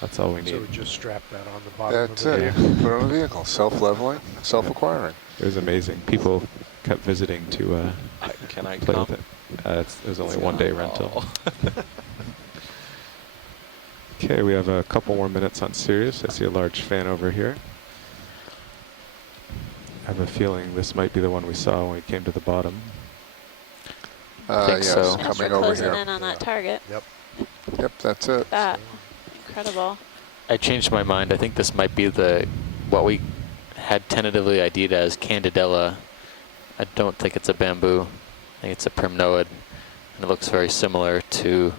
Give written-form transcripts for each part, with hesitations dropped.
That's all we So need. we just strap that on the bottom That's of the it. vehicle. Put it on the vehicle. Self-leveling, self-acquiring. It was amazing. People kept visiting to Can I play come? with it. It was only 1 day rental. Okay, we have a couple more minutes on Sirius. I see a large fan over here. I have a feeling this might be the one we saw when we came to the bottom. Think Yes, so. Yes, we're coming over closing here. in on that target. Yep. Yep, that's it. That incredible. I changed my mind. I think this might be what we had tentatively ID'd as Candidella. I don't think it's a bamboo. I think it's a primnoid. And it looks very similar to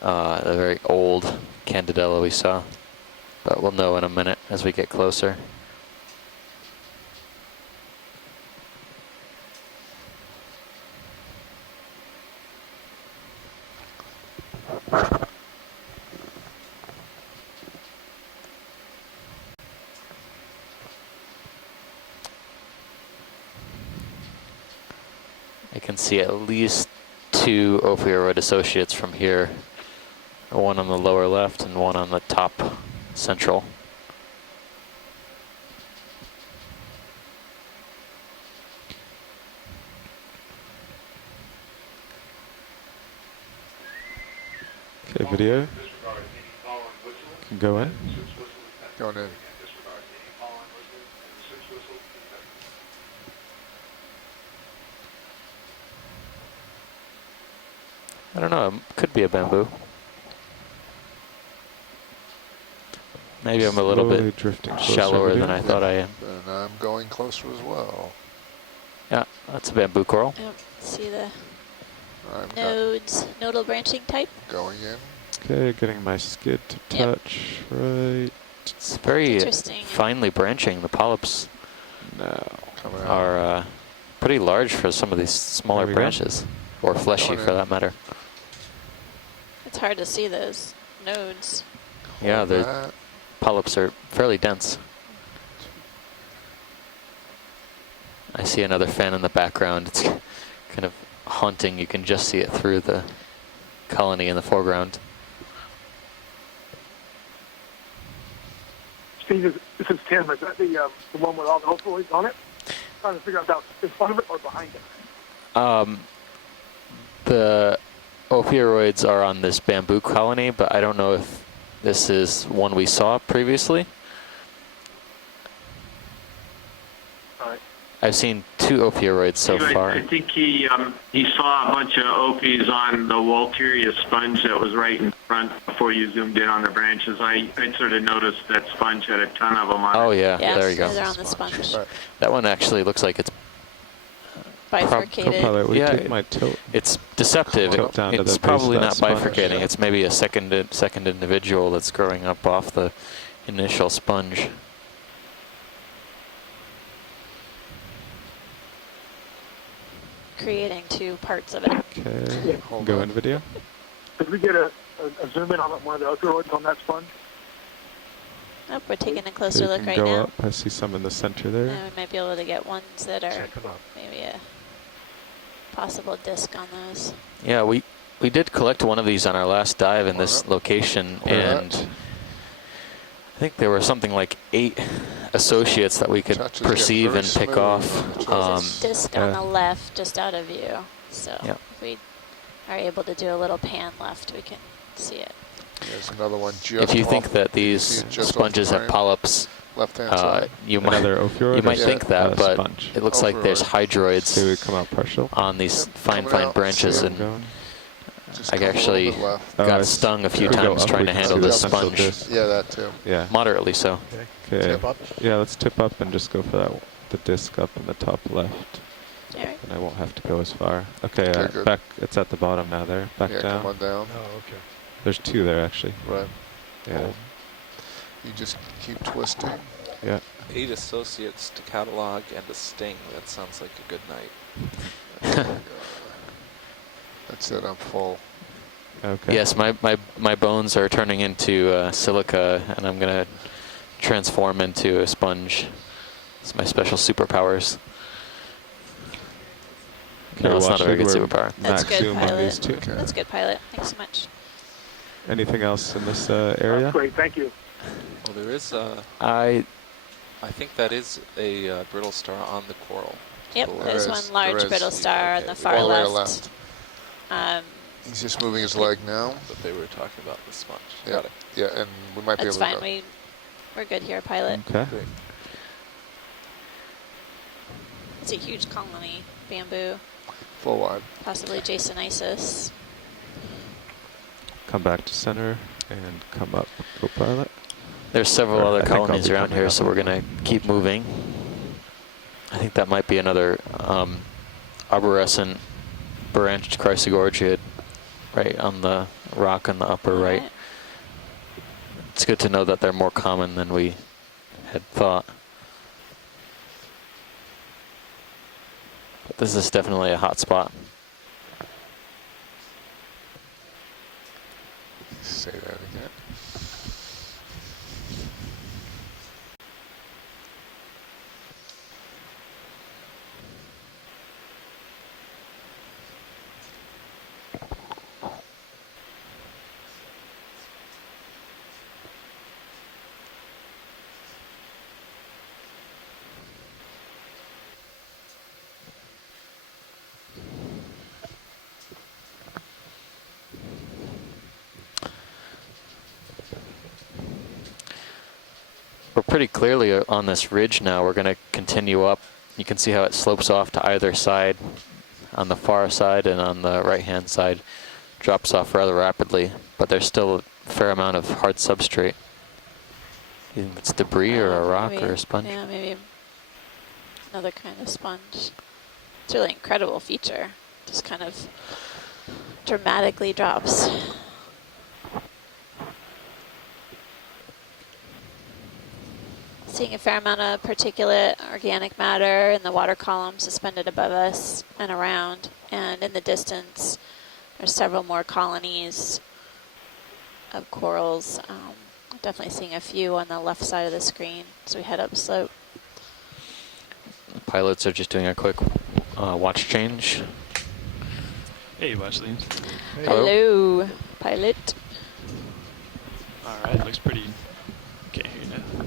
the very old Candidella we saw. But we'll know in a minute as we get closer. I can see at least 2 ophiuroid associates from here. One on the lower left and one on the top central. Okay, video. Can go in. Going in. I don't know, it could be a bamboo. Maybe I'm a little Slowly bit drifting closer, shallower video. than I thought I am. And I'm going closer as well. Yeah, that's a bamboo coral. Yep. See the I'm nodes, nodal branching type. going in. Okay, getting my skid to Yep. touch. Right. It's very Interesting. finely branching. The polyps Now. Coming out. are pretty large for some of these smaller There we go. branches, or fleshy Going for in. that matter. It's hard to see those nodes. Yeah, Hold the that. polyps are fairly dense. I see another fan in the background. It's kind of haunting. You can just see it through the colony in the foreground. Steve, this is Tim. Is that the one with all the opioids on it? Trying to figure out if that's in front of it or behind it. The ophiuroids are on this bamboo colony, but I don't know if this is one we saw previously. All right. I've seen 2 ophiuroids so Anyway, far. I think he saw a bunch of ophies on the Walteria sponge that was right in front before you zoomed in on the branches. I sort of noticed that sponge had a ton of them on Oh it. yeah, Yeah, there you go. they're on the sponge. Right. That one actually looks like it's Bifurcated. Co-pilot, would you Yeah, take my tilt? it's deceptive. Tilt down to It's the base probably of that not sponge. bifurcating. It's maybe a second individual that's growing up off the initial sponge. Creating 2 parts of it. Okay, Hold go on. in video. Did we get a zoom in on one of the opioids on that sponge? Oh, we're taking a Okay, closer you look can right go now. up. I see some in the center there. And we might be able to get ones that are Check them out. maybe a possible disc on those. Yeah, we did collect one of these on our last dive in this location, and I think there were something like 8 associates that we could Touch is getting perceive very and pick smooth. off. There's a disc on yeah. the left just out of view. So Yep. if we are able to do a little pan left, we can see it. There's another one just If you off- think that you these see it just off sponges the have frame, polyps, left-hand side. you might Another ophiuroid. you might or think that, but sponge. it looks like there's Ophiuroid. hydroids They would come out partial. on these Yep, fine coming out. branches, See I'm and going. Just I come a little actually bit left. Oh, got I stung a few if we go times up, trying we to can handle see the this central sponge. disc. Yeah, that too. Yeah. Moderately so. Okay. Okay. Tip up. Yeah, let's tip up and just go for that. The disc up in the top left, All right. and I won't have to go as far. Okay, Okay, good. back. It's at the bottom now. There, back Yeah, down. come on down. Oh, okay. There's 2 there actually. Right. Yeah. Hold. You just keep twisting. Yeah. 8 associates to catalog and a sting. That sounds like a good night. That's it, I'm full. Okay. Yes, my bones are turning into silica, and I'm gonna transform into a sponge. It's my special superpowers. Okay, No, it's not watch a very it. good We're superpower. That's max good, zoom on pilot. these 2. Okay. That's good, pilot. Thanks so much. Anything else in this area? Great, thank you. Well, there is, I I think that is a brittle star on the coral. Yep, There there's is, one large there brittle is. star on Okay, the we- far All the way left. left. He's just moving his leg now. But they were talking about the sponge. Yeah. Got it. Yeah, and we might That's be able fine. to. We're good here, pilot. Okay. Great. It's a huge colony, bamboo, Full wide. possibly Jasonisis. Come back to center and come up, co-pilot. There's several Or I other think I'll colonies be around coming here, up. so we're gonna keep moving. I think that might be another arborescent branched Chrysogorgia right on the rock on the upper right. Alright. It's good to know that they're more common than we had thought. But this is definitely a hot spot. Say that again. We're pretty clearly on this ridge now. We're going to continue up. You can see how it slopes off to either side. On the far side and on the right-hand side, drops off rather rapidly, but there's still a fair amount of hard substrate. You think it's debris or a rock Maybe- or a sponge? Yeah, maybe another kind of sponge. It's a really incredible feature. Just kind of dramatically drops. Seeing a fair amount of particulate organic matter in the water column suspended above us and around. And in the distance, there's several more colonies of corals. Definitely seeing a few on the left side of the screen as we head up slope. The pilots are just doing a quick watch change. Hey, Wesley. Hello, pilot. All right, looks pretty. Can't hear you now.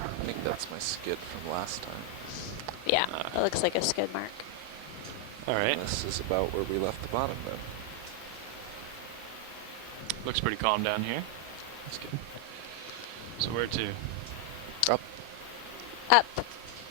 I think that's my skid from last time. Yeah, it looks like a skid mark. All right, And this is about where we left the bottom then. looks pretty calm down here. That's good. So where to? Up. Up,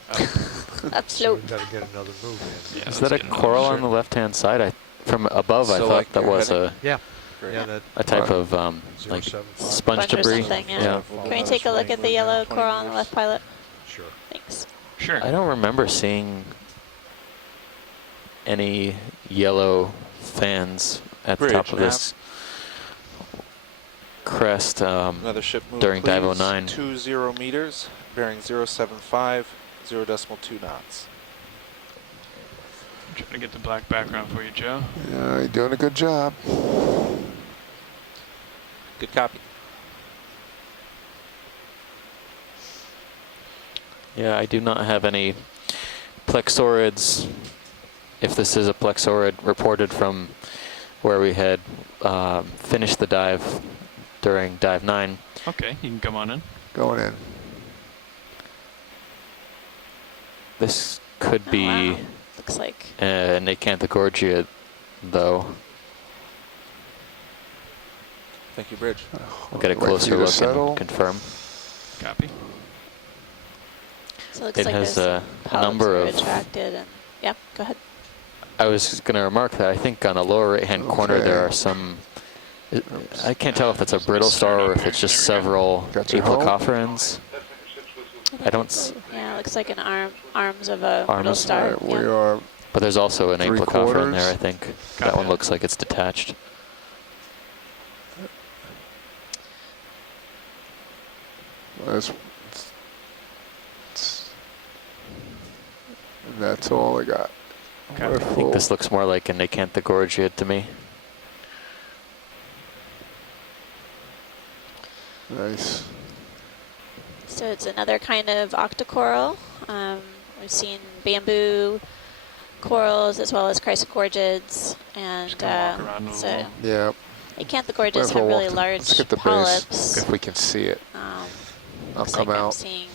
Up. up slope. Got to get another move in. Yeah, Is let's that a get another coral shot. on the left-hand side? From above, I So, thought like, that you're was heading- Yeah, Great. yeah, that a type of like 075. sponge Sponge or debris. something, yeah. Can we take a look at the yellow coral on the left, pilot? Sure. Thanks. Sure. I don't remember seeing any yellow fans at the top Bridge, of this crest. Another ship move, During please. Dive 09. 20 meters, bearing 075, 0.2 knots. I'm trying to get the black background for you, Joe. Yeah, you're doing a good job. Good copy. Yeah, I do not have any plexaurids, if this is a plexaurid, reported from where we had finished the dive during Dive 9. Okay, you can come on in. Going in. This could Oh, be wow. Looks like an Acanthogorgia, though. Thank you, Bridge. I'll get a Wait for closer you to look settle. and confirm. Copy. so. It looks It like has there's a number of. retracted and yeah. Go ahead. I was going to remark that I think on the lower right-hand corner there Okay. are some. I can't tell if that's a brittle star or if it's just several Got your home? aplocophorans. I don't. Yeah, it looks like an arms of a brittle Arms. star. Alright, we yeah. are But there's also an 3/4. aplocophora there, I think. That Copy. one looks like it's detached. that's all I got. Okay. We're I think full. this looks more like an Acanthogorgia to me. Nice. So it's another kind of octocoral. We've seen bamboo corals as well as chrysogorgids, and Just gonna walk around a so little. Yeah. acanthogorgids Might as well have really walk large let's get the polyps. base if we can see it. I'll Looks come like I'm out. seeing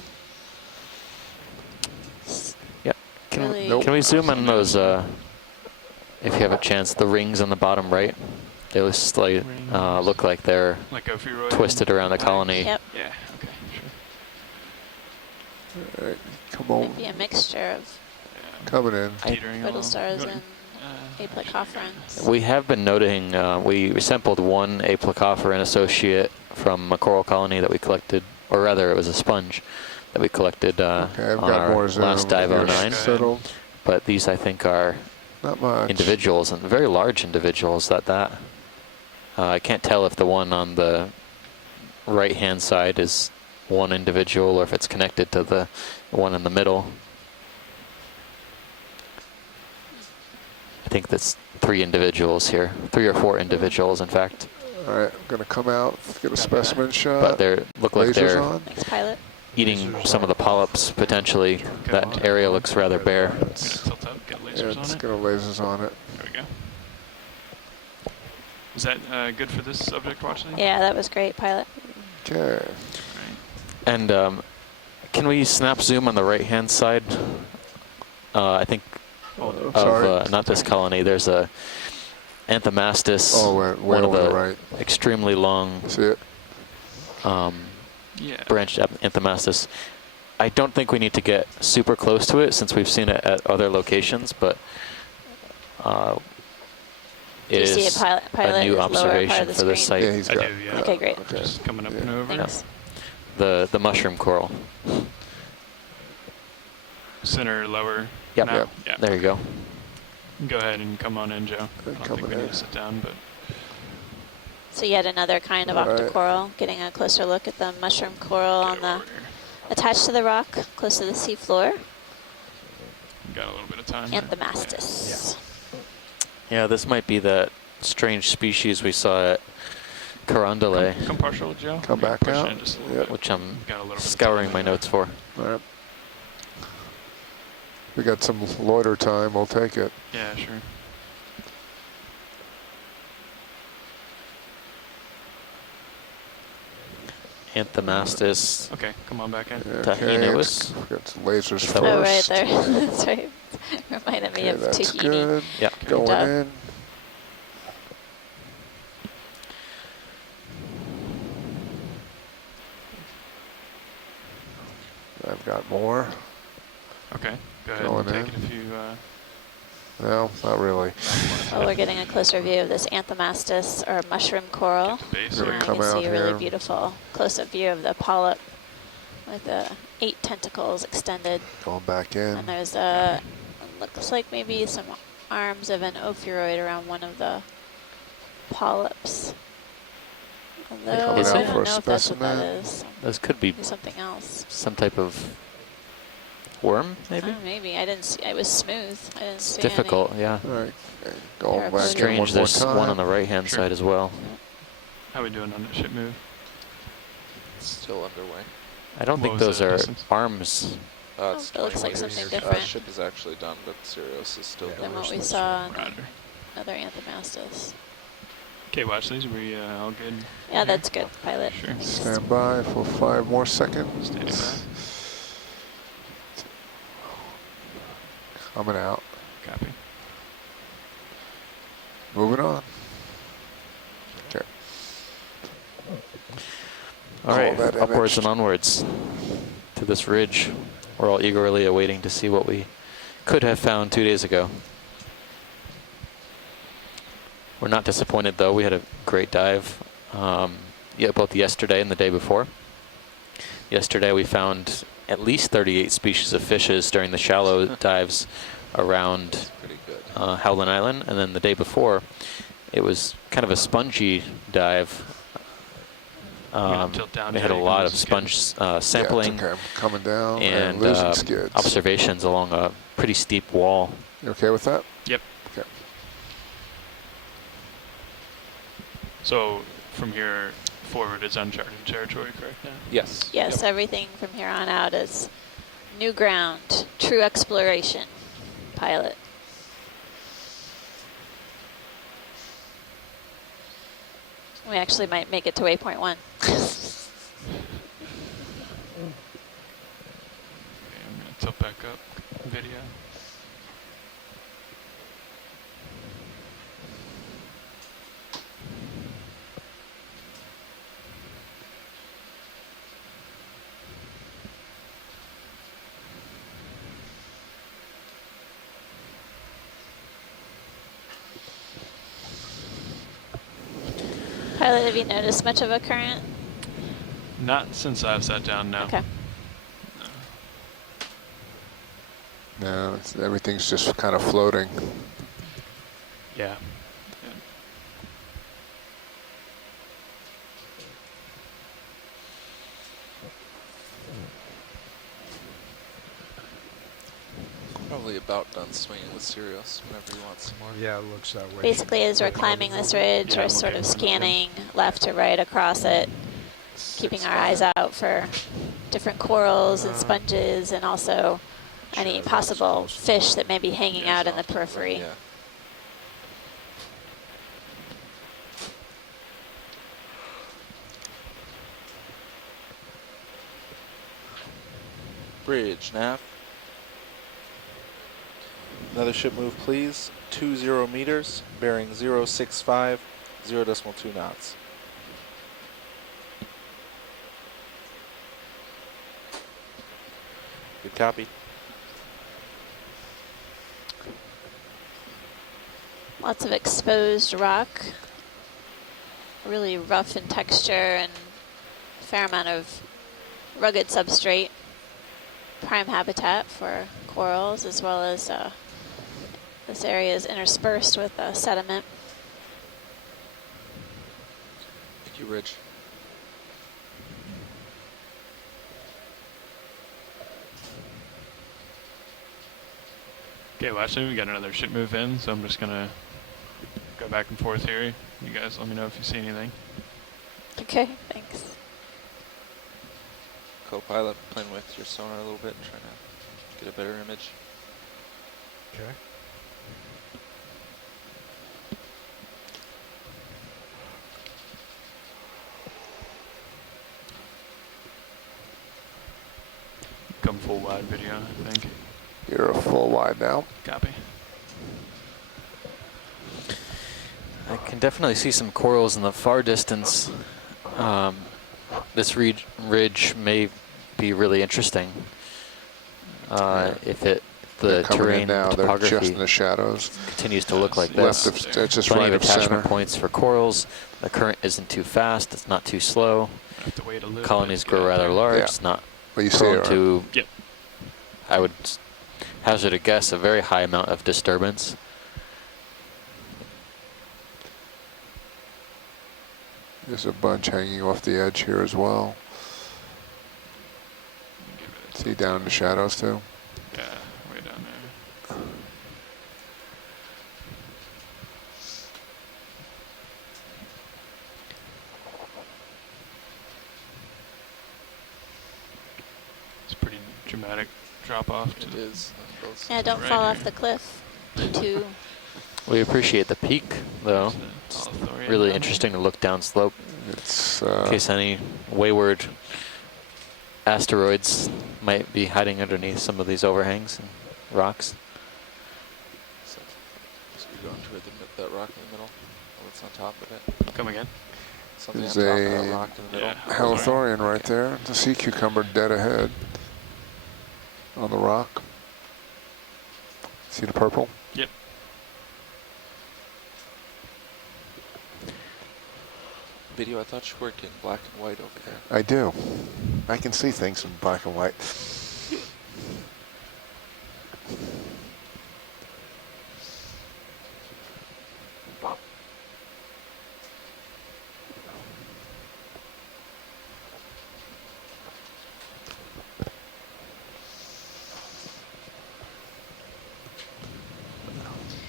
Yep. Can, really Nope. can we zoom on those, if you have a chance, the rings on the bottom right? They look like they're Like ophiuroid. twisted around the colony. Yep, Yeah. Okay. Sure. All right, come on, might be a mixture of Yeah. coming in. Teetering brittle along. stars Go and aplecofferans. We have been noting, we sampled one aplecofferan associate from a coral colony that we collected, or rather it was a sponge that we collected Okay, I've on got our more zoom. last dive Here, 09. settled. But these I think are Not much. individuals, and very large individuals I can't tell if the one on the right hand side is one individual or if it's connected to the one in the middle. I think that's 3 individuals here, 3 or 4 individuals in fact, All right, I'm gonna come out, get a specimen shot. but they look like Lasers they're on. Thanks, pilot. eating some of the polyps potentially. That area looks rather bare. Gonna tilt up. Get Yeah, lasers on it's it. got lasers on it. There we go. Is that good for this subject watch thing? Yeah, that was great, pilot. Okay. Right. And can we snap zoom on the right hand side? I think of Sorry. not this colony. There's a Anthomastus, Oh, way one of over the the right. extremely long See it? Yeah. branched Anthomastus. I don't think we need to get super close to it since we've seen it at other locations, but Do it you see it, is pilot? Pilot a new is lower part observation of the for this screen. site. Yeah, he's I got do, yeah. Okay, great. Okay. Just coming up Yeah. and over. Thanks. The mushroom coral. Center, lower. Yep. now? Yep. Yeah. There you go. Go ahead and come on in, Joe. I don't think coming we need in. to sit down, but So yet another kind of All right. octocoral, getting a closer look at the mushroom coral on the attached to the rock, close to the seafloor. got a little bit of time. Anthomastus. Yeah, this might be that strange species we saw at Carondelet, Come partial, Joe. Come Maybe back push out. in just a little Yep. bit. which I'm Got a little bit of scouring time. my notes for. All right. We got some loiter time. We'll take it. Yeah, sure. Anthomastus Okay, come on back in. Tahinois. We got some lasers Is first. that Oh, right there. That's right. Reminded me Okay, of that's Tahiti. good. Yeah. Going job. in. I've got more. Okay, go ahead Going and take in. it if you. No, not really. Oh, we're getting a closer view of this Anthomastus, or mushroom coral. Get the base Gonna here. You come can out see a really here. beautiful close-up view of the polyp with the 8 tentacles extended. Going back in. And there's looks like maybe some arms of an ophiuroid around one of the polyps. Although Coming out I for don't a know if that's what that specimen. is. Those could be Maybe something else. some type of worm, maybe? Oh, maybe. I didn't see. It was smooth. I didn't It's see difficult, yeah. All right. Okay. Going They're back in Strange, one more there's time. one on the right-hand Sure. side as well. How we doing on the ship move? It's still underway. I don't What think was those the are distance? arms. It's that looks 20 like meters. something different. Ship is actually done, but Sirius is still Than doing what we research. saw on Roger. another Anthomastus. Okay, watch these. We all good? Yeah, here? that's good, pilot. Sure. Thanks. Stand by for 5 more seconds. Standing by. Coming out. Copy. Moving on. Okay. All right, that upwards image. and onwards to this ridge. We're all eagerly awaiting to see what we could have found 2 days ago. We're not disappointed though. We had a great dive, both yesterday and the day before. Yesterday we found at least 38 species of fishes during the shallow dives around Pretty good. Howland Island, and then the day before it was kind of a spongy dive. gonna tilt down We had a here, you lot can of lose sponge Yeah, sampling it's okay. I'm coming down and losing skids. observations along a pretty steep wall. You okay with that? Yep. Okay. So from here forward is uncharted territory, correct now? Yes. Yes, Yep. everything from here on out is new ground, true exploration, pilot. We actually might make it to waypoint 1. Okay, I'm gonna tilt back up video. Pilot, have you noticed much of a current? Not since I've sat down now. Okay. No, everything's just kind of floating. Yeah. Probably about done swinging with Sirius whenever he wants some more. Yeah, it looks that way. Basically, as we're climbing this ridge, we're sort of scanning left to right across it, keeping our eyes out for different corals and sponges, and also any possible fish that may be hanging out in the periphery. Yeah. Bridge, nav. Another ship move, please. 20 meters, bearing 065, 0.2 knots. Good copy. Lots of exposed rock, really rough in texture, and a fair amount of rugged substrate. Prime habitat for corals, as well as this area is interspersed with sediment. Thank you, Ridge. Okay, well actually we got another ship move in, so I'm just gonna go back and forth here. You guys let me know if you see anything. Okay, thanks. Co-pilot, playing with your sonar a little bit, trying to get a better image. Okay. Come full wide video, I think. You're a full wide now. Copy. I can definitely see some corals in the far distance. This ridge may be really interesting if the They're coming in terrain now. They're just topography in the shadows. continues to look like Left this. of, it's just Plenty right of of center. attachment points for corals. The current isn't too fast. It's not too slow. Have to wait a little Colonies bit to get grow out rather there. large. Yeah. It's not But you see prone it, to, Yep. I would hazard a guess, a very high amount of disturbance. There's a bunch hanging off the edge here as well. Give it a See down in the shadows too. yeah, way down there. It's pretty dramatic drop off. It is. Yeah, don't Right fall here. off the cliff. Too. We appreciate the peak, though. It's really interesting to look down slope It's in case any wayward asteroids might be hiding underneath some of these overhangs and rocks. So you're going toward that rock in the middle. Oh, it's on top of it. Come again? Something There's on top of a that rock in the middle. Yeah. Halothorian right there. The sea cucumber dead ahead on the rock. See the purple? Yep. Video, I thought you worked in black and white over there. I do. I can see things in black and white.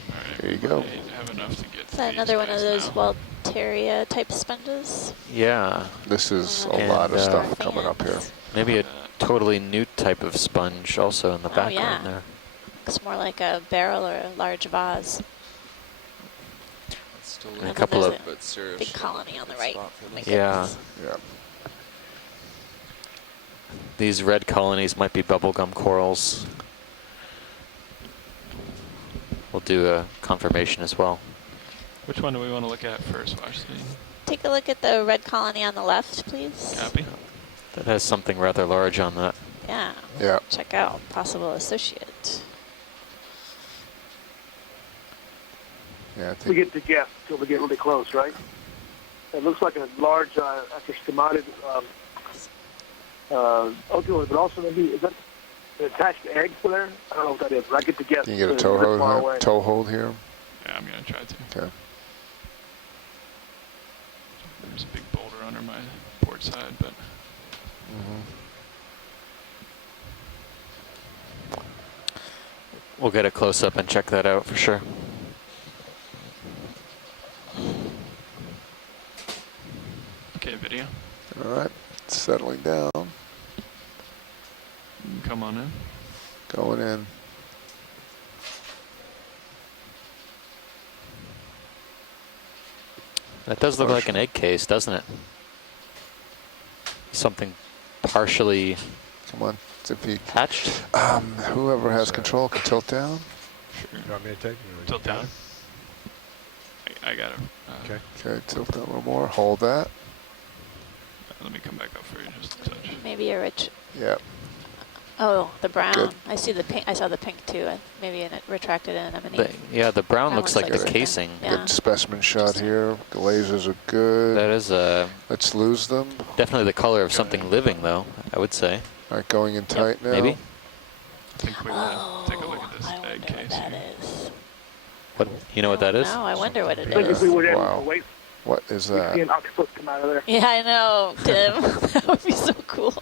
Alright, There you go. I have enough to get Is that another one of those Walteria type sponges? Yeah, This is a And, lot of stuff fans. coming up here. maybe a totally new type of sponge also in the Oh, background yeah. there. Looks more like a barrel or a large vase. Let's Still And a looking couple for of- it, but serious. Big colony on the right. My Yeah. goodness. Yeah. These red colonies might be bubblegum corals. We'll do a confirmation as well. Which one do we want to look at first, Washington? Take a look at the red colony on the left, please. Copy. That has something rather large on that. Yeah. Yeah. Check out possible associate. Yeah, I We think get to guess until we get really close, right? It looks like a large, after schemated, Okeanos, but also maybe, is that an attached egg to there? I don't know what that is, but I get to guess. you can get a because toe it's hold, far here, away. toe hold here. Yeah, I'm going to try to. Okay. There's a big boulder under my port side, but We'll get a close up and check that out for sure. okay, video. All right. Settling down. Come on in. Going in. That does look like an egg case, doesn't it? Something partially Come on. Zip peak. hatched. Whoever has control can tilt down. Sure. You want me to take it? or you Tilt got down. it? I got it. Okay. Okay, tilt down a little more. Hold that. Let me come back up for you just a touch. Maybe a rich. Yep. Oh, the brown. Good. I see the pink. I saw the pink too. Maybe it retracted in anemone. Yeah, the brown That looks looks like like the it's casing. Yeah. Good specimen shot here. Glazes are good. That is Let's lose them. definitely the color of something living, though, I would say. All right, going in tight now. Maybe. I think we want to take a look at this I egg wonder case what that here. is. What you know what that is? No, I wonder what it I think if is. we were able Wow. to wait, What is we'd see that? an octopus come out of there. Yeah, I know, Tim. That would be so cool.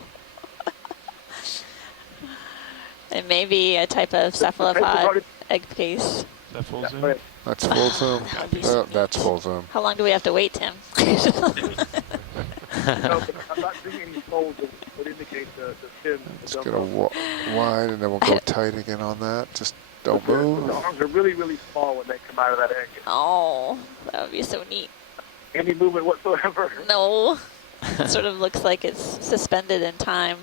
It may be a type of cephalopod egg case. That full Yeah, zoom? right. That's full zoom. That would be so That's neat. full zoom. How long do we have to wait, Tim? No, but I'm not seeing any folds that would indicate the fin. Let's get a wide, and then we'll go tight again on that. Just don't The move. arms are really, really small when they come out of that egg. Oh, that would be so neat. Any movement whatsoever. No. It sort of looks like it's suspended in time.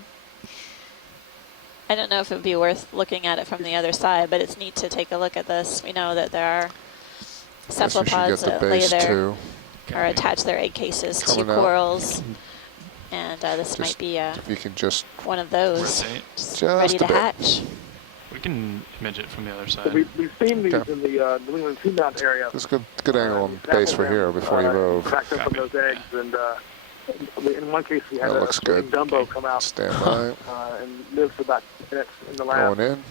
I don't know if it would be worth looking at it from the other side, but it's neat to take a look at this. We know that there are Guess we should cephalopods get the that lay base there too. or attach their egg cases to Coming out. corals. And this Just might be If you can just one of those. Rotate. Just ready a to bit. hatch. We can image it from the other So side. we've seen these Okay. in the New England Seamount area. Just good angle on base for here before you move. Cracked up on those eggs, and in one case we had That a looks good. Dumbo come out Stand by. and live for about 2 minutes in the lab. Going in.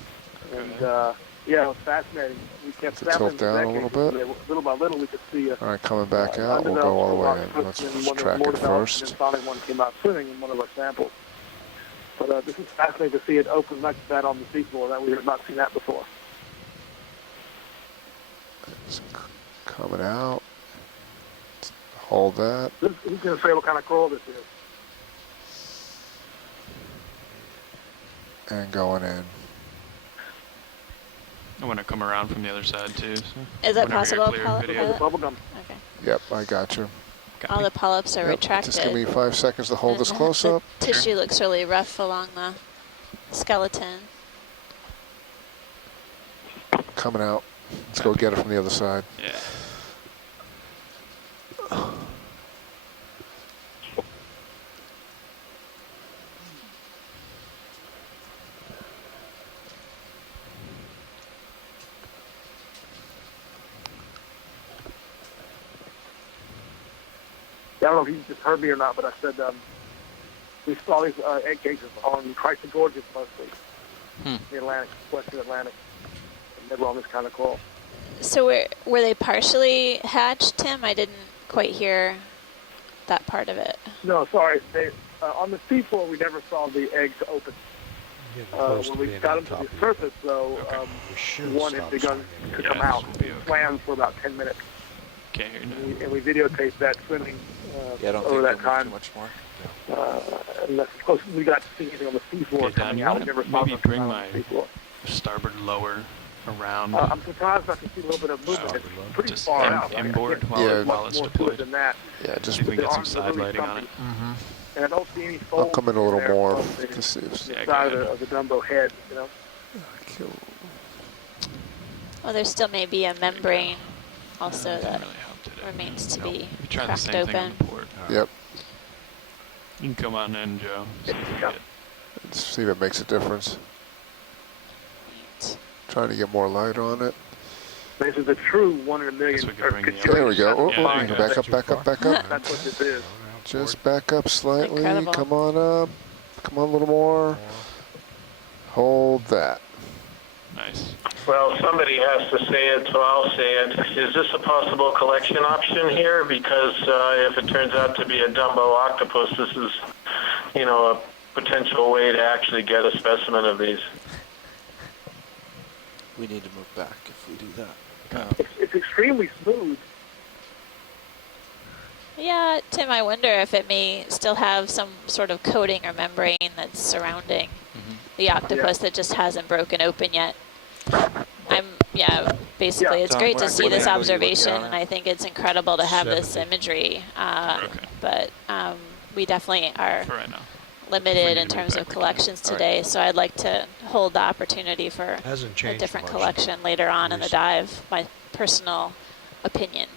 And yeah, it was fascinating. We kept To tilt sampling down a the egg little cases, and little by little we could see All right, coming back out. We'll go all the way in. Let's track it first. And finally one came out swimming in one of our samples. But this is fascinating to see it open like that on the seafloor. That we have not seen that before. It's coming out. Hold that. Who's going to say what kind of coral this is? And going in. I want to come around from the other side too. So Is that whenever you're possible, clear, Paul? video. The bubble gum. Okay. Yep, I got you. All the polyps are Yep, retracted. just give me 5 seconds to hold and this close up. The tissue looks really rough along the skeleton. Coming out. Let's go get it from the other side. Yeah. I don't know if you just heard me or not, but I said we saw these egg cases on Christ and Gorgeous mostly, the Atlantic, Western Atlantic, and never on this kind of coral. So were they partially hatched, Tim? I didn't quite hear that part of it. No, sorry. They, on the seafloor, we never saw the eggs open. Getting close When to we being got on them to top the of surface, though, We should one had stop begun swimming. to Yeah, come out. this will be It okay. swam for about 10 minutes. Can't hear you now. And we videotaped that swimming Yeah, I don't over think that they'll move time. too much more. And that's as close as we got to see anything on the seafloor Okay, Dan, coming you out. wanna We never saw maybe them bring come out on my the seafloor. starboard lower around I'm surprised not to see a little bit of movement. It's pretty just far out. inboard Like, I while, can't Yeah. see while much it's more to it deployed. than that. Yeah, See just if we can get some Arms are side really lighting on it. stumpy. And I don't see any I'll folds come in a in little there more on the to see if Yeah, go side ahead. of the Dumbo head, you know. kill. Well, there still may be a membrane also Didn't that really help, did it? remains to Nope. be We try the cracked same thing on open. the port. Yep. You can come on in, Joe. See if you Yeah. get Let's see if it makes a difference. Neat. Trying to get more light on it. This is a true 1 in a million. Guess we could bring the There we go. Oh, Yeah, oh, there you go. back up, back up, back up. That's what this is. Just back up slightly. Incredible. Come on up. Come on a little more. Hold that. nice. Well, somebody has to say it, so I'll say it. Is this a possible collection option here? Because if it turns out to be a Dumbo octopus, this is, you know, a potential way to actually get a specimen of these. We need to move back if we do that. It's extremely smooth. Yeah, Tim, I wonder if it may still have some sort of coating or membrane that's surrounding the octopus that just hasn't broken open yet. Basically, Yeah, it's Tom, great to what see this angle are you looking observation, at? and I think it's incredible to have this 70. imagery. Okay. But we definitely are For right now. limited need in to move terms back, of we can. collections All right. today, so I'd like to hold the opportunity for Hasn't a changed different much. collection later on in the dive, my personal opinion.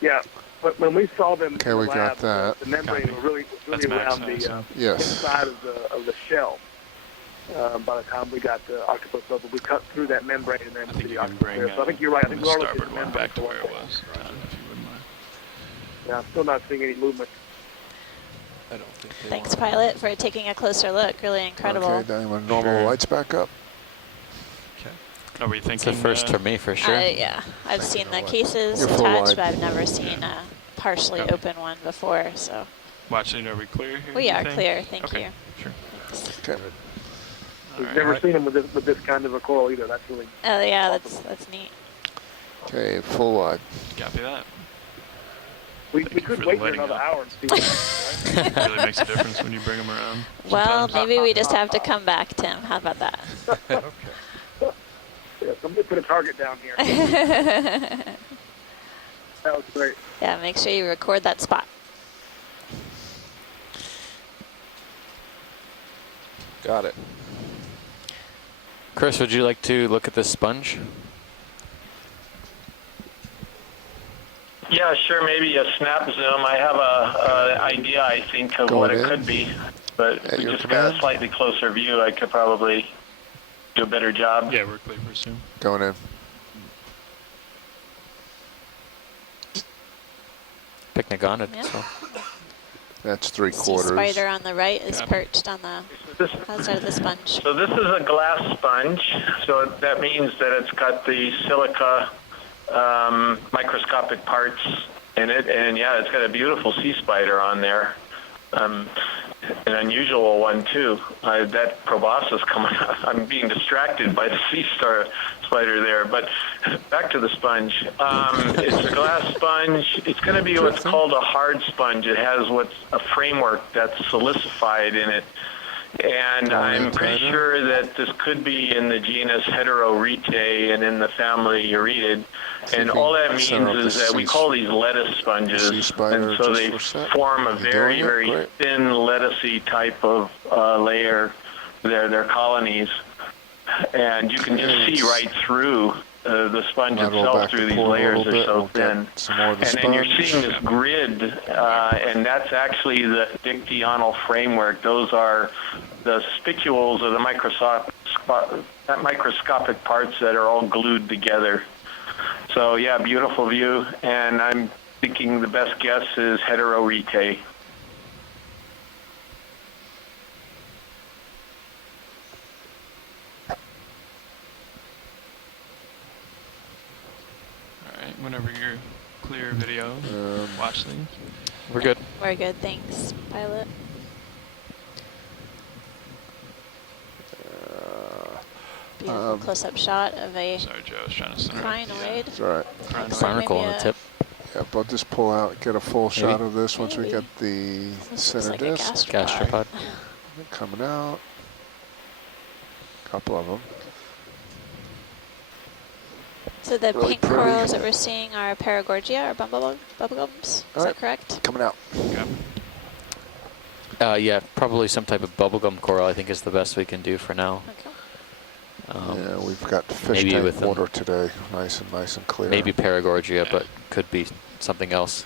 Yeah, but when we saw them Okay, in the we got lab, that. the membrane Copy. was really That's max around the size. Yes. inside of the shell. By the time we got the octopus over, we cut through that membrane and then I to think the you can octopus bring there. So I think you're right. I think the we are looking at starboard the one membrane back to for where it one thing. was, Tom, if you wouldn't mind. Yeah, I'm still not seeing any movement. I don't think they Thanks, want pilot, for taking a closer look. Really incredible. Okay, now you want normal Sure. lights back up. Are we It's thinking? a first for me for sure. Yeah, I've seen the cases You're full attached, wide. but I've never seen a partially Okay. open one before. So Watching, are we clear here? we you are think? clear. Thank Okay, you. sure. Okay. We've All never right. seen them with this kind of a coral either. That's really Oh yeah, awesome. that's neat. Okay, full wide. Copy that. We Thank you could for wait the here lighting another up. hour and see what happens, Really makes a difference when you bring them around. Well, sometimes. maybe we just have to come back, Tim. How about that? right? Yeah, somebody put a target down here. Yeah, That was great. make sure you record that spot. Got it. Chris, would you like to look at this sponge? Yeah, sure. Maybe a snap zoom. I have a idea, I think, of what Going it in. could be, but At if we your just got a command. slightly closer view, I could probably do a better job. Yeah, we're clear for soon. Going in. Picnic on it. Yeah. So. That's 3/4. Sea spider on the right is Yeah. perched on the This, outside of the sponge. so this is a glass sponge, so that means that it's got the silica microscopic parts in it, and yeah, it's got a beautiful sea spider on there. An unusual one too. That proboscis coming out. I'm being distracted by the sea spider there. But back to the sponge. It's a glass sponge. It's going to be what's called a hard sponge. It has what's a framework that's silicified in it. And I'm pretty sure that this could be in the genus Heterorhitae and in the family Euretid. And all that means is that we call these lettuce sponges. sea spider And so just they for set. form a You doing very, it? very Great. thin lettucey type of layer. They're colonies. And you can just see right through the sponge Might roll itself back through the these port a layers. little They're bit. so We'll get thin. some more of the And then you're sponge. seeing this grid, and that's actually the dictyonal framework. Those are the spicules or the microscopic parts that are all glued together. So yeah, beautiful view, and I'm thinking the best guess is Heterorhitae. All right, whenever you're clear video, watch things. We're good. We're good, thanks, pilot. Beautiful close-up shot of a Sorry, Joe, I was trying to center up crinoid. It's all right. Looks like Barnacle on maybe the a- tip. Yeah, but just pull out, get a full shot of this once we Maybe. get the This looks center like a disc gastropod. Gastropod. coming out. Couple of them. So the Really pink pretty. corals that we're seeing are paragorgia or bubblegums. Is All that right. correct? Coming out. Yeah, probably some type of bubblegum coral, I think, is the best we can do for now. Okay. Yeah, we've got fish maybe tank with them- water today. Nice and clear. Maybe paragorgia, but could be something else.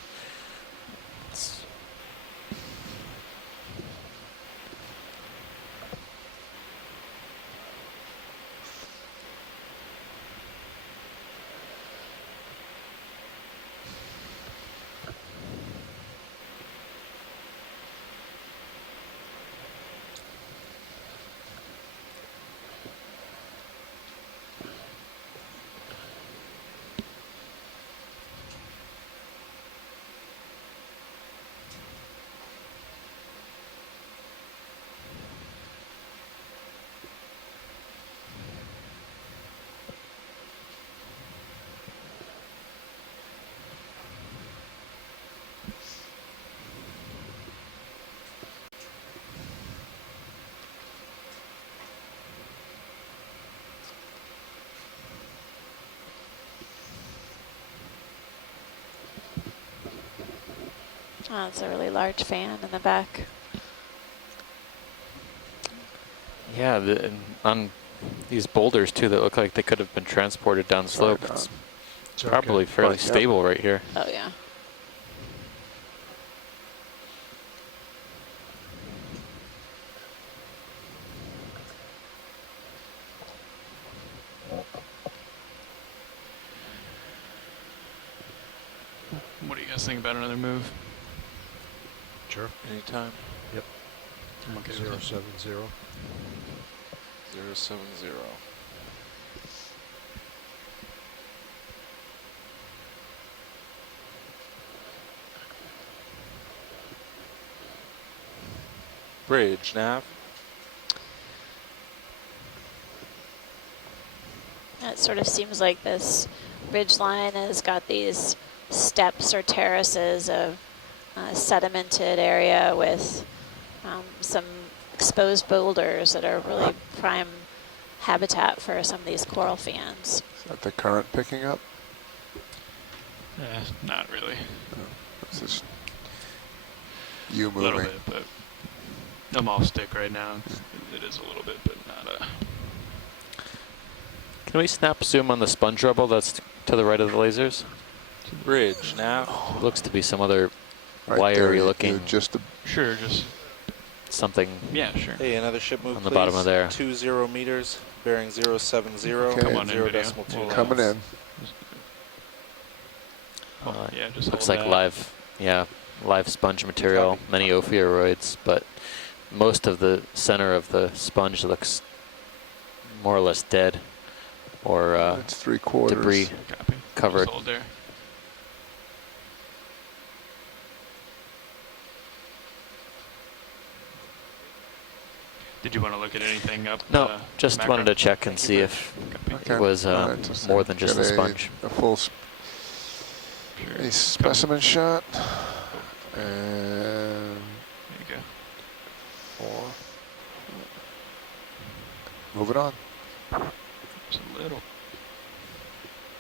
Oh, it's a really large fan in the back. Yeah, and on these boulders too that look like they could have been transported down slope. Right on. It's It's probably okay. fairly Right, yep. stable right here. Oh yeah. What do you guys think about another move? Sure. Anytime. I'm okay with it. 070. 070. Bridge, nav. It sort of seems like this ridge line has got these steps or terraces of sedimented area with some exposed boulders that are really prime habitat for some of these coral fans. Is that the current picking up? Not really. This is you A little moving. bit, but I'm off stick right now. It is a little bit, but not a... Can we snap zoom on the sponge rubble that's to the right of the lasers? Bridge, nav. Looks to be some other Right wiry there, looking just Sure, just... something. Yeah, sure. Hey, another ship move, On the please. bottom of there. 20 meters, bearing 070. Okay. Come on in, 0 video. decimal 2 We'll, knots. coming in. Yeah, just Looks hold like that. live sponge material, many ophiuroids, but most of the center of the sponge looks more or less dead or It's 3/4. debris Copy. covered. Just hold there. Did you want to look at anything up? No, just macro? wanted to check and see if Copy. Okay. it was Alright, just more than just get a sponge. A full Sure. a specimen shot. And There you go. 4. Moving on. There's a little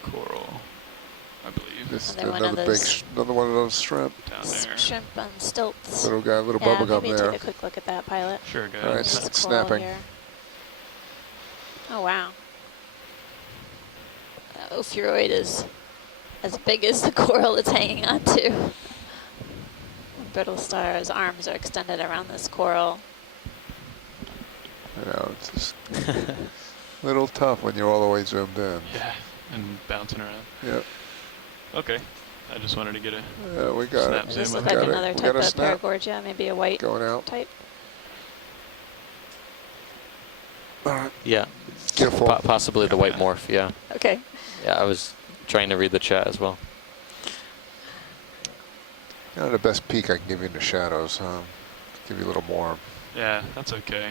coral, I believe, This Another one of another big, those- another one of those shrimp. down there. Shrimp on stilts. Little guy, little Yeah, bubble gum maybe there. take a quick look at that, pilot. Sure, go All right, ahead. s- There's coral snapping. here. Oh wow. Ophiuroid is as big as the coral it's hanging on to. Brittle star's arms are extended around this coral. You know, it's just a little tough when you're all the way zoomed in. Yeah, and bouncing around. Yep. Okay, I just wanted to get a... Yeah, we got Snap it. Does this zoom look in. like Got it. another We type got a of snap paragorgia, maybe a white going out. type? All right. Yeah, Careful. possibly the white morph. Yeah, Okay. yeah. I was trying to read the chat as well. The best peek I can give you in the shadows. Give you a little more. Yeah, that's okay.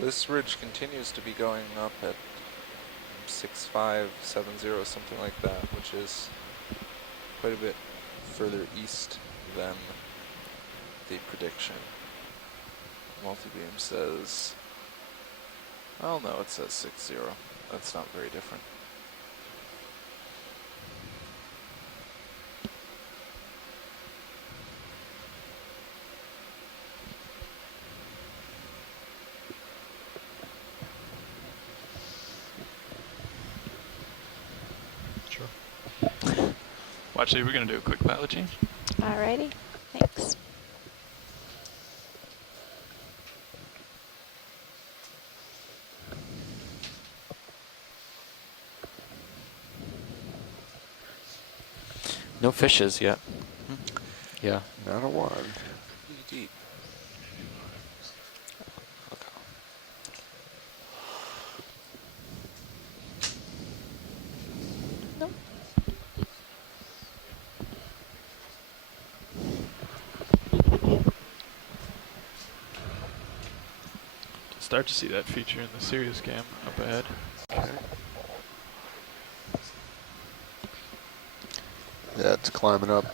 This ridge continues to be going up at 6570, something like that, which is quite a bit further east than the prediction. Multibeam says, oh no, it says 6-0. That's not very different. Sure. Watch, we're going to do a quick pilot change. Alrighty, thanks. No fishes yet. Yeah. Not a one. Pretty deep. Nope. Start to see that feature in the Sirius cam up ahead. Okay. Yeah, it's climbing up.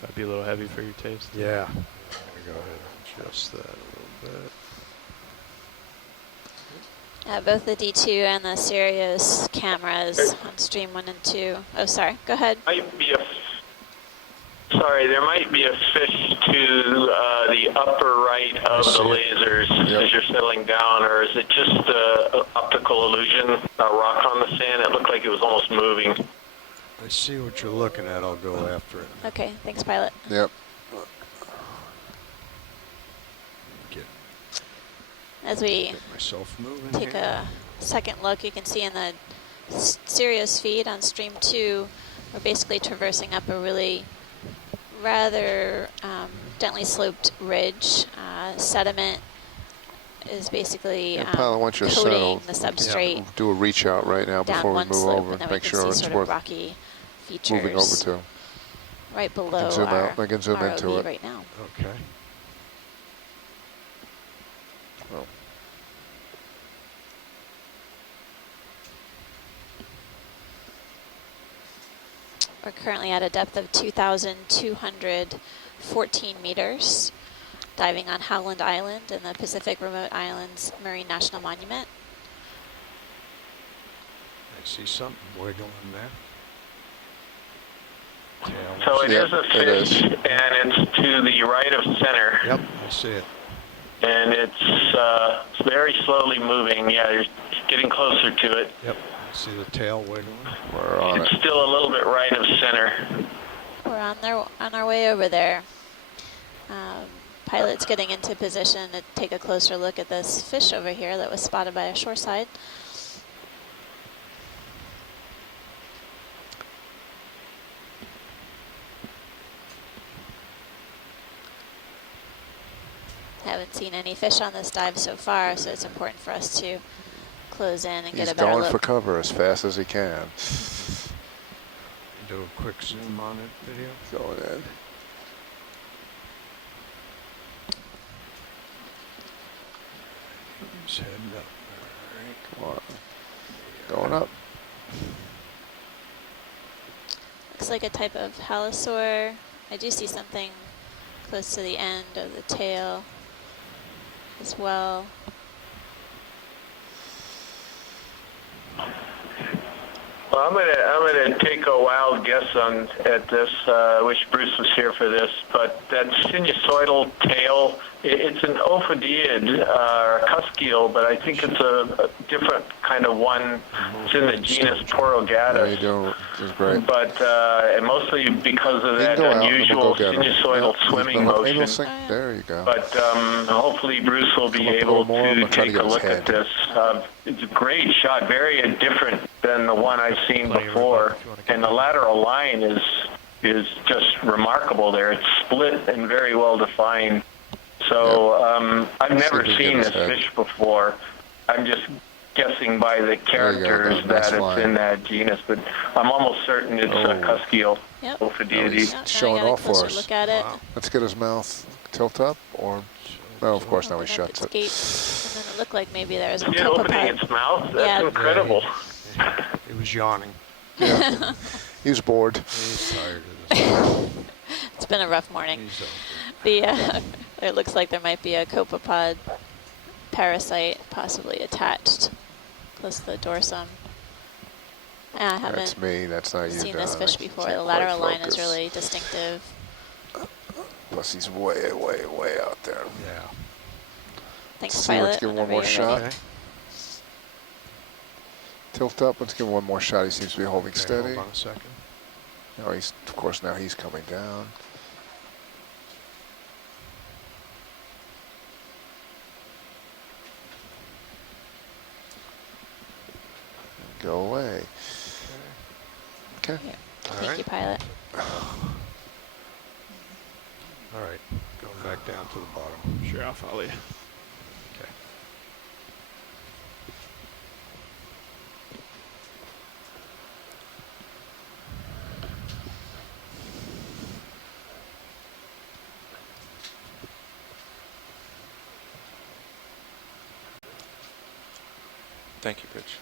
Might be a little heavy for your taste. Yeah. I'm gonna go ahead and adjust that a little bit. Both the D2 and the Sirius cameras on stream 1 and 2. Oh, sorry. Go ahead. There might be a fish to the upper right of the lasers as you're settling down, or is it just an optical illusion, a rock on the sand? It looked like it was almost moving. I see what you're looking at. I'll go after it. Okay, thanks, pilot. Yep. As we Get myself moving take here. a second look, you can see in the Sirius feed on stream 2, we're basically traversing up a really rather gently sloped ridge. Sediment is basically Pilot, once you're coating settled, the substrate do a reach out right now down before we one move slope, over. and then Make we can sure see it's sort worth of rocky features moving over to. right below zoom our out. I can zoom ROV into it. right now. Okay. Oh. We're currently at a depth of 2,214 meters, diving on Howland Island in the Pacific Remote Islands Marine National Monument. I see something wiggling there. Tail. So it is a it fish, is. and it's to the right of center. Yep, I see it. And it's very slowly moving. Yeah, you're getting closer to it. Yep, I see the tail wiggling. We're on It's it. still a little bit right of center. We're on our way over there. Pilot's getting into position to take a closer look at this fish over here that was spotted by a shoreside. Haven't seen any fish on this dive so far, so it's important for us to close in and He's get a better going look. for cover as fast as he can. Do a quick zoom on it video. Going in. He's heading up. All right. Come on. Going up. Looks like a type of halosaur. I do see something close to the end of the tail as well. Well, I'm gonna take a wild guess at this. I wish Bruce was here for this, but that sinusoidal tail, it's an ophidiid or a cuskeel, but I think it's a different kind of one. It's in the genus How you Porogatus. doing? This is great. But and mostly because of You that can go out and we'll unusual go get him. sinusoidal Yeah, swimming maybe motion. we'll sink. There you go. But hopefully Bruce will be Come up a able little more. I'm to gonna try to take get a his look at head. this. It's a great shot, very different than the one I've seen Plenty of before. room if you wanna get And the lateral line is just remarkable there. It's split and very well defined. So I've never See if we can seen get this his head. fish before. I'm just guessing by the There you go, characters nice that it's line. in that genus, but I'm almost certain it's a Oh. cuskeel. Yep. Ophidiidae. Now I showing got a off for closer us. look at it. Wow. Let's get his mouth tilt up, or no? Of course, now he Open up shuts its it. gape, and then it looked like maybe there was a Is it opening copepod. its mouth? That's Yeah. incredible. It was yawning. Yeah. He's bored. He's tired of this. It's been a rough morning. He's over. It looks like there might be a copepod parasite possibly attached close to the dorsum. I haven't That's me. That's not you, seen this Donna. fish before. Can't The quite lateral line is focus. really distinctive. Plus, he's way, way, way out there. Yeah. Thanks, See, let's Pilot. give him one Whenever more you're shot. ready. Tilt up. Let's give him one more shot. He seems to be holding Okay, steady. hold on a second. No, he's, of course, now he's coming down. Go away. Okay. Here. All Thank right. you, Pilot. All right. Going back down to the bottom. Sure, I'll follow you. Okay. Thank you, Rich.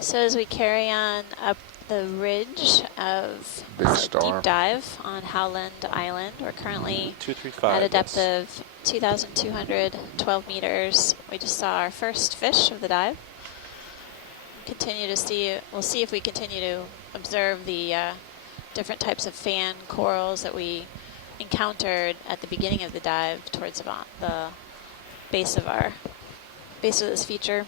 So as we carry on up the ridge of Big this star. deep dive on Howland Island, we're currently 235. at a depth yes. of 2,212 meters. We just saw our first fish of the dive. Continue to see, we'll see if we continue to observe the different types of fan corals that we encountered at the beginning of the dive towards the base of this feature.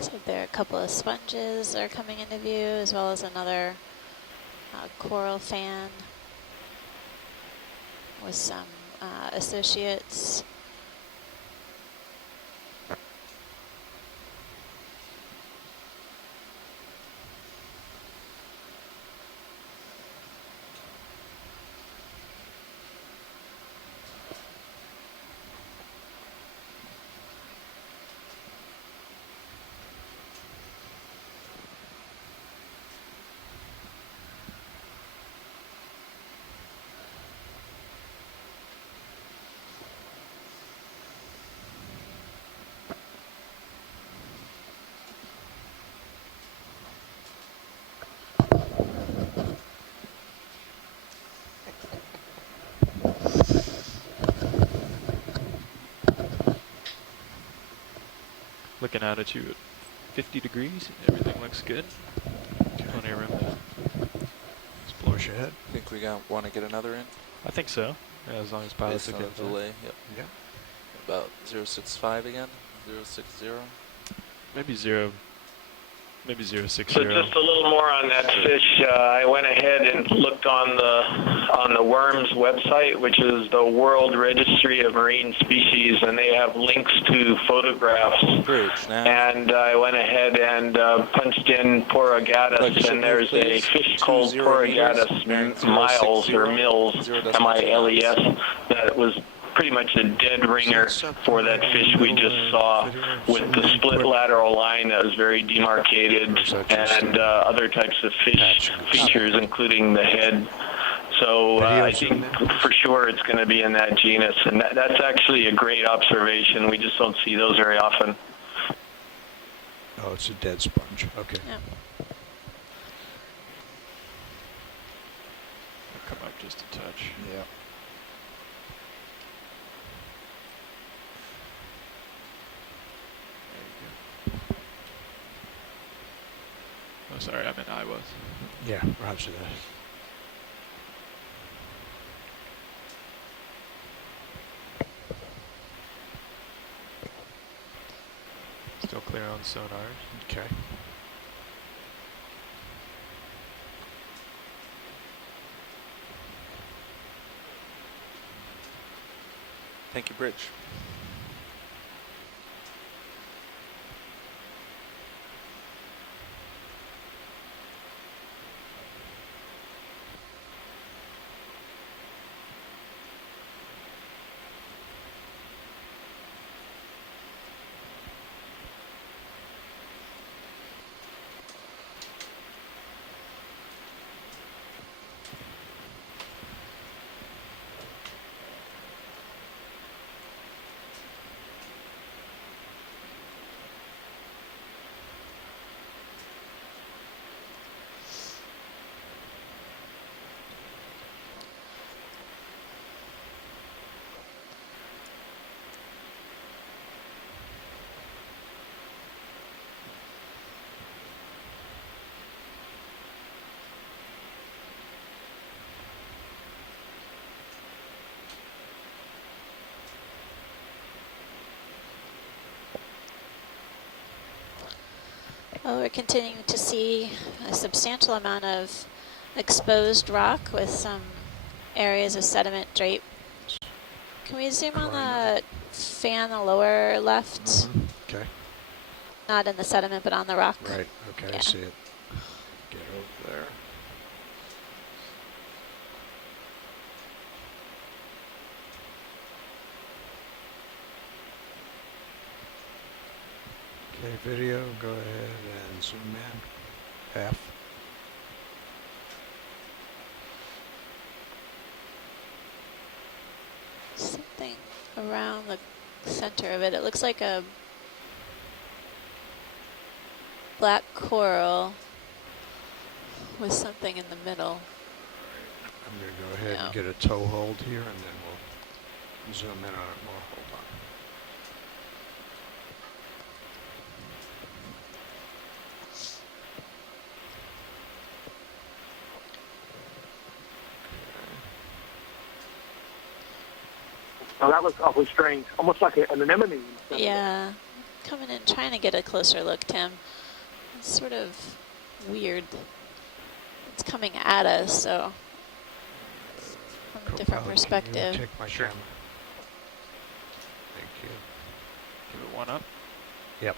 So there are a couple of sponges that are coming into view, as well as another coral fan with some associates. Looking out at you at 50 degrees. Everything looks good. Plenty of room. Push ahead. Think we want to get another in? I think so. Yeah, as long as pilots Based are on getting the delay. Yep. Yeah. About 065 again. 060. Maybe 060. So just a little more on that fish. I went ahead and looked on the WORMS website, which is the World Registry of Marine Species, and they have links to photographs. Bridge now. And I went ahead and punched in Porogatus, and there's a fish called Porogatus miles or mills, M-I-L-E-S, that was pretty much a dead ringer for that fish we just saw, with the split lateral line that was very demarcated, and other types of fish features, including the head. So I think for sure it's going to be in that genus, and that's actually a great observation. We just don't see those very often. Oh, it's a dead sponge. Okay. Yeah. I'll come up just a touch. Yeah. Oh, sorry, I meant I was. Yeah, roger that. Still clear on sonars. Okay. Thank you, Bridge. Well, we're continuing to see a substantial amount of exposed rock with some areas of sediment drape. Can we zoom on the fan, the lower left? Okay. Not in the sediment, but on the rock. Right. Okay. Yeah. I see it. Get over there. Okay, video, go ahead and zoom in. Half. Something around the center of it. It looks like a black coral with something in the middle. I'm going to go ahead Yeah. and get a toe hold here, and then we'll zoom in on it more. Hold on. Now that looks awfully strange, almost like an anemone. Yeah. Coming in, trying to get a closer look, Tim. It's sort of weird. It's coming at us, so from a different Propellant, perspective. Can you take my Sure. camera? Thank you. Give it one up. Yep.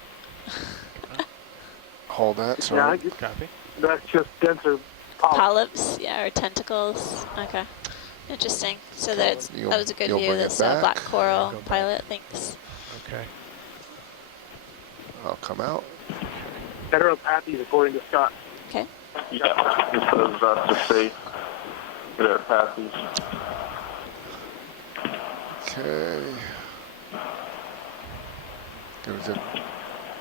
Hold that, Yeah, sorry. Copy. that's just denser polyps. Polyps, yeah, or tentacles. Okay. Interesting. So that's, You'll- that was a good you'll view. bring it That's a back. black coral Go back. pilot. Thanks. Okay. I'll come out. Heteropathies, according to Scott. Okay. Yeah, it says to say heteropathies. Okay. Give it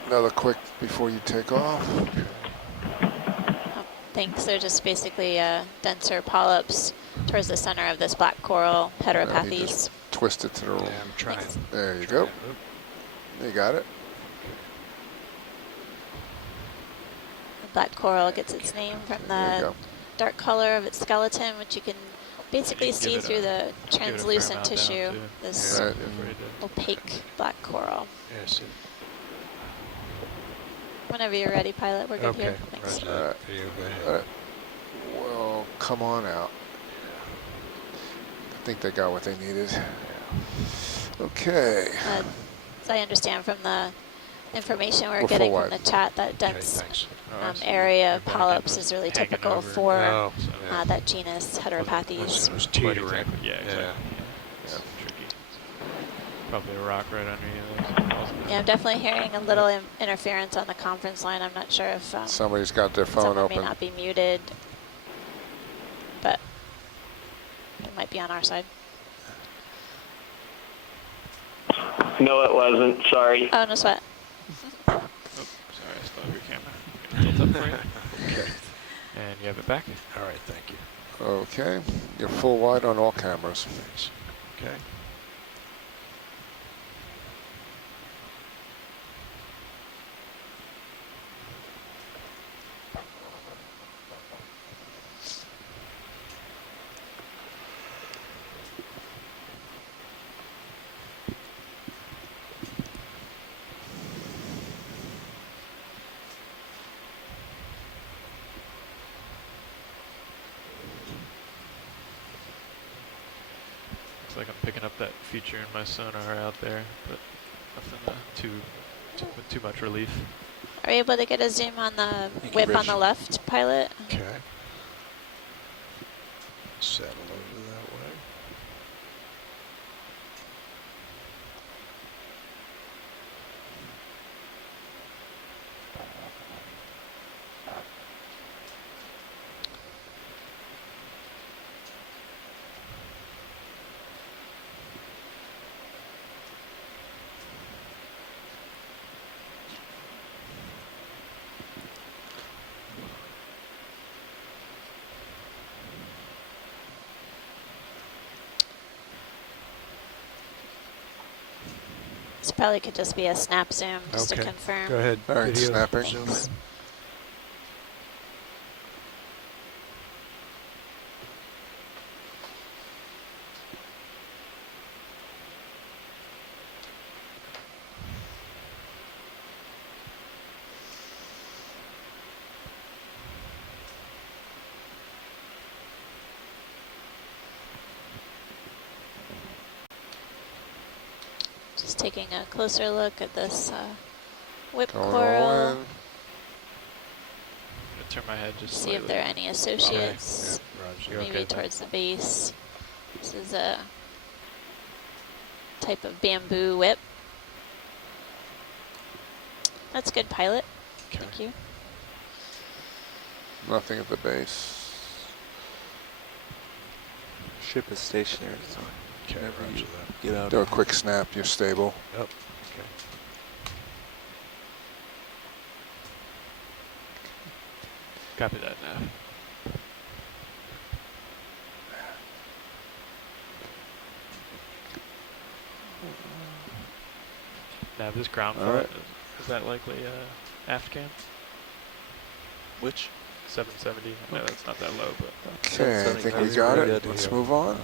another quick before you take off. Oh, thanks. They're just basically denser polyps towards the center of this black coral heteropathies. Twist it to the Yeah, I'm trying. Thanks. There you go. You got it. The black coral gets its name from There you the go. dark color of its skeleton, which you can basically Give see it through a- the give it a fair translucent amount down, tissue. too. This Right. opaque black coral. Yes. Whenever you're ready, pilot, we're good Okay. here. Thanks. Roger that. Video, go ahead. All right. Well, come on out. I think they got what they needed. Okay. As I understand from the information we're We're getting full from the wide. chat, that Okay, dense thanks. area of Back polyps into is really hanging typical over. for Oh, So- yeah. that genus, Heteropathes. It was Quite teetering. exactly. Yeah, exactly. Yeah. It's tricky. Probably a rock right under you. Yeah, I'm definitely hearing a little interference on the conference line. I'm not sure if Somebody's got their phone someone open. may not be muted, but it might be on our side. No, it wasn't. Sorry. Oh, no sweat. Oh, sorry, I still have your camera. I'm gonna tilt up for you. Okay. And you have it back. All right, thank you. Okay. You're full wide on all cameras. Thanks. Okay. Looks like I'm picking up that feature in my sonar out there, but nothing with too much relief. Are we able to get a zoom on the You can whip on reach- the left, pilot? Okay. Settle over that way. This probably could just be a snap zoom, just to Okay. confirm. Go ahead. All right, Video. snapping. Zoom Thanks. in. taking a closer look at this whip Going coral. all in. I'm gonna turn my head just See slightly. if there are any associates, Yeah, Roger. You're maybe okay with that? towards the base. This is a type of bamboo whip. That's good, pilot. Okay. Thank you. Nothing at the base. Ship is stationary, so Okay, whenever Roger you that. get out. Do a quick snap, you're stable. Yep. Okay. Copy that now. Now this ground All flight, right. is that likely aft cam? Which? 770. I know that's not that low, but Okay, I think we got it. Let's move on.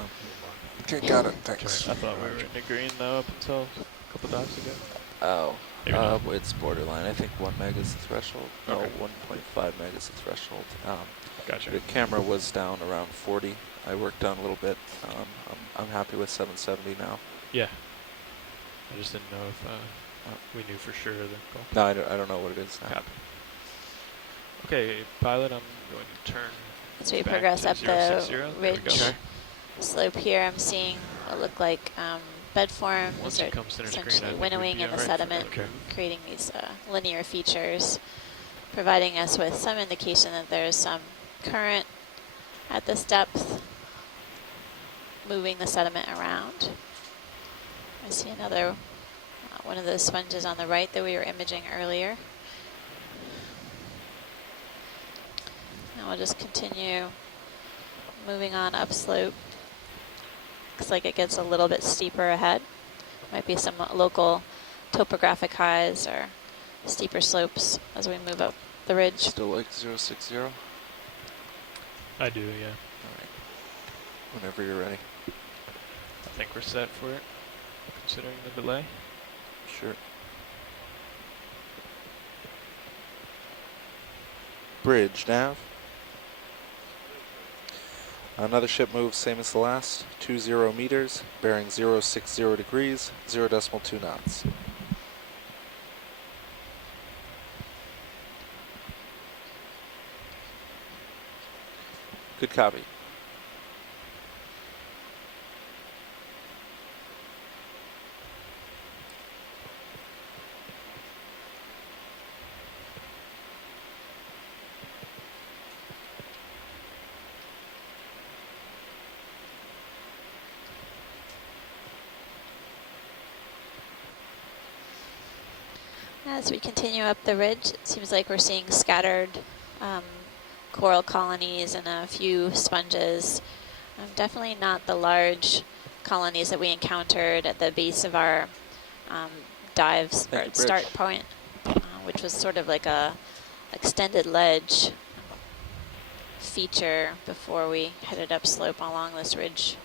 Okay, got it. Thanks. I thought we were in the green though up until a couple docks ago. Oh, Maybe not. it's borderline. I think 1 meg is the threshold. No, Okay. 1.5 meg is the threshold. Gotcha. The camera was down around 40. I worked down a little bit. I'm happy with 770 now. Yeah. I just didn't know if we knew for sure the goal. No, I don't know what it is now. Copy. Okay, pilot, I'm going to turn As we back progress to up 060. the There we ridge go. slope here, I'm seeing what look like bed forms Once or it comes center screen, I essentially think we'd winnowing be in the all right for sediment, that. Okay. creating these linear features, providing us with some indication that there's some current at this depth, moving the sediment around. I see another one of those sponges on the right that we were imaging earlier. And we'll just continue moving on upslope. Looks like it gets a little bit steeper ahead. Might be some local topographic highs or steeper slopes as we move up the ridge. Still like 060? All I do, yeah. right. Whenever you're ready. I think we're set for it, considering the delay. Sure. Bridge nav. Another ship moves same as the last, 20 meters, bearing 060 degrees, 0.2 knots. Good copy. As we continue up the ridge, it seems like we're seeing scattered coral colonies and a few sponges. Definitely not the large colonies that we encountered at the base of our dives or start point, which was sort of like a extended ledge feature before we headed upslope along this ridge.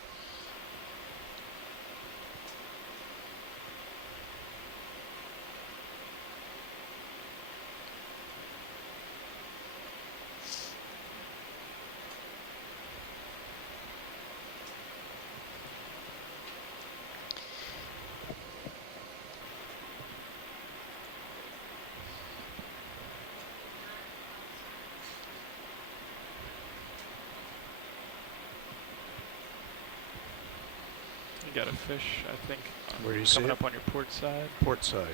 You got a fish, I think, Where do you see coming it? up on your port side, Port side.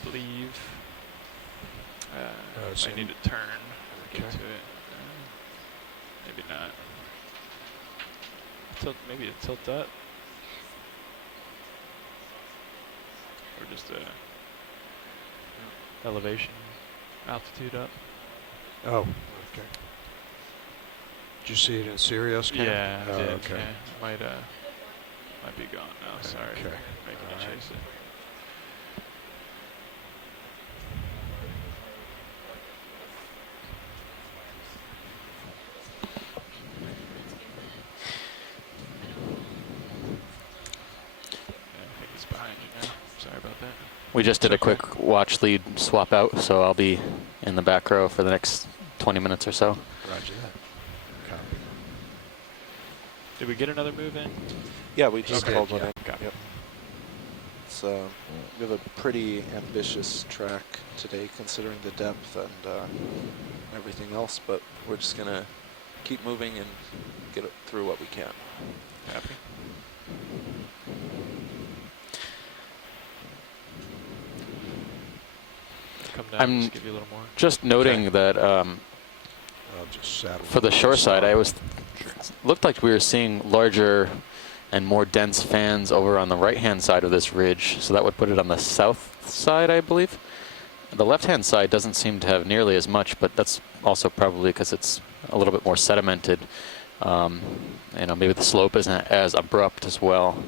I believe. it's I in- need to turn Okay. into it. Maybe not. Tilt, maybe a tilt up. Or just a elevation, altitude up. Oh, okay. Did you see it in Sirius cam? Yeah, I Oh, did. okay. Yeah. Might be gone now. Sorry. Okay. Making me All right. chase it. Yeah, I think it's behind you now. Sorry about that. We just did a It's okay. quick watch lead swap out, so I'll be in the back row for the next 20 minutes or so. Roger that. Copy. Did we get another move in? Yeah, we just Okay. called one Yeah. in. Copy. Yep. It's we have a pretty ambitious track today, considering the depth and everything else. But we're just gonna keep moving and get it through what we can. Happy. Come down I'm just give you a little more. just noting that I'll just saddle for the shore side, I was looked like we were seeing larger and more dense fans over on the right-hand side of this ridge, so that would put it on the south side, I believe. The left-hand side doesn't seem to have nearly as much, but that's also probably because it's a little bit more sedimented. You know, maybe the slope isn't as abrupt as well.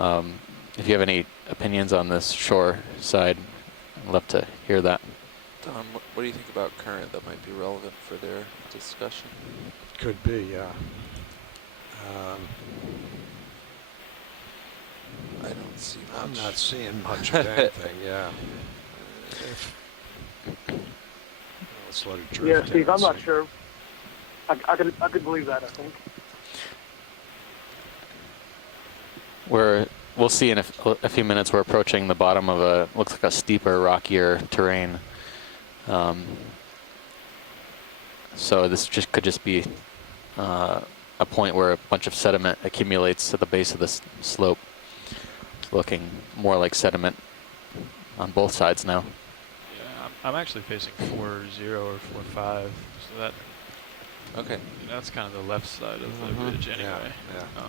If you have any opinions on this shore side, I'd love to hear that. Don, what do you think about current that might be relevant for their discussion? Could be, yeah. I don't see much. I'm not seeing much of anything, yeah. Let's let it drift. Yeah, Steve, down I'm not and see. sure. I could believe that, I think. We'll see in a few minutes. We're approaching the bottom of a looks like a steeper, rockier terrain. So this could just be a point where a bunch of sediment accumulates at the base of this slope. It's looking more like sediment on both sides now. Yeah, I'm actually facing 4-0 or 4-5, so that Okay. that's kind of the left side of the ridge anyway. Yeah.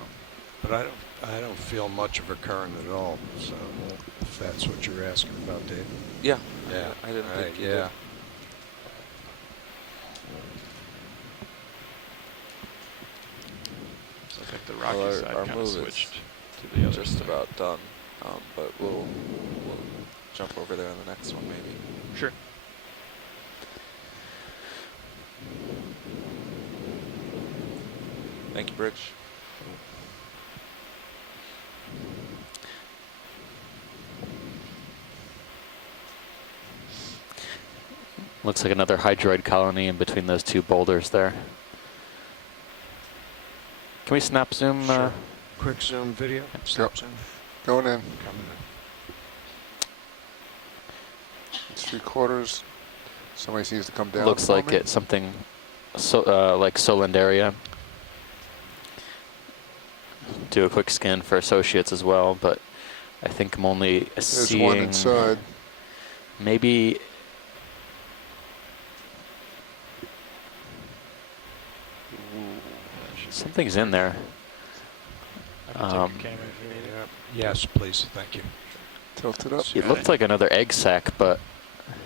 But I don't feel much of a current at all. So if that's what you're asking about, Dave. Yeah. Yeah. I didn't All think right, you yeah. did. So I think the rocky Well, side our kind of move is switched to the other just side. about done, but we'll jump over there on the next one maybe. Sure. Thank you, Bridge. Looks like another hydroid colony in between those two boulders there. Can we snap zoom? Sure. Quick zoom video. Snap zoom. Going in. Coming in. It's 3/4. Somebody needs to come down. Looks for like me. it's something like Solendaria. Do a quick scan for associates as well, but I think I'm only There's seeing one inside. maybe something's in there. I can take your camera if you need it. Yeah. Yes, please. Thank you. Tilt it up. It looked like another egg sac, but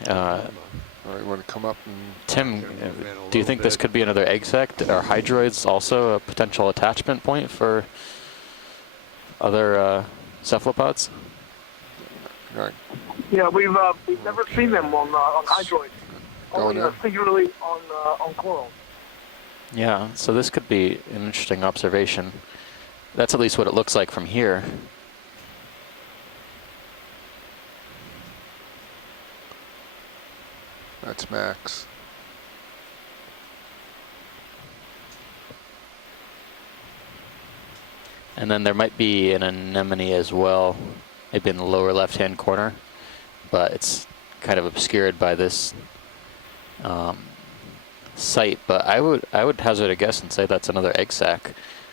All right, you want to come up and Tim, Gonna move in a do you little Oh, think this bit. could be another egg sac? Are hydroids also a potential attachment point for other cephalopods? all right, Yeah, we've never seen them on hydroids. Only Going in. singularly on coral. Yeah, so this could be an interesting observation. That's at least what it looks like from here. that's Max. And then there might be an anemone as well, maybe in the lower left-hand corner, but it's kind of obscured by this site. But I would hazard a guess and say that's another egg sac.